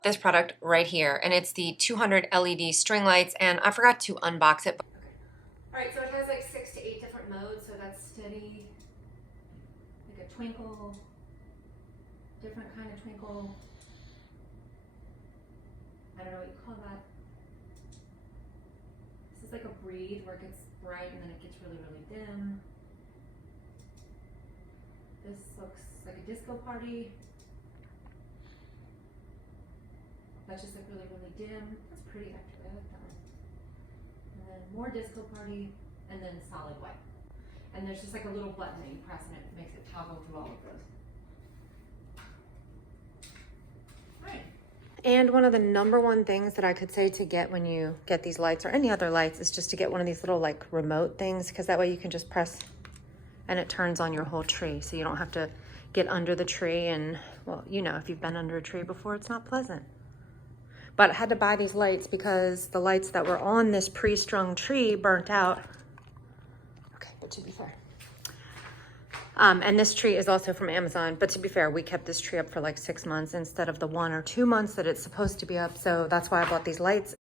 bought this product right here, and it's the 200 LED string lights, and I forgot to unbox it. All right, so it has like 6 to 8 different modes. So that's steady, like a twinkle, different kind of twinkle. I don't know what you call that. This is like a breathe where it gets bright and then it gets really, really dim. This looks like a disco party. That's just like really, really dim. That's pretty actually, I like that one. And then more disco party, and then solid white. And there's just like a little button that you press and it makes it toggle through all of those. Right. And one of the #1 things that I could say to get when you get these lights or any other lights is just to get one of these little like remote things, because that way you can just press and it turns on your whole tree. So you don't have to get under the tree, and well, you know, if you've been under a tree before, it's not pleasant. But I had to buy these lights because the lights that were on this pre-strung tree burnt out. Okay, but to be fair. And this tree is also from Amazon, but to be fair, we kept this tree up for like 6 months instead of the 1 or 2 months that it's supposed to be up. So that's why I bought these lights.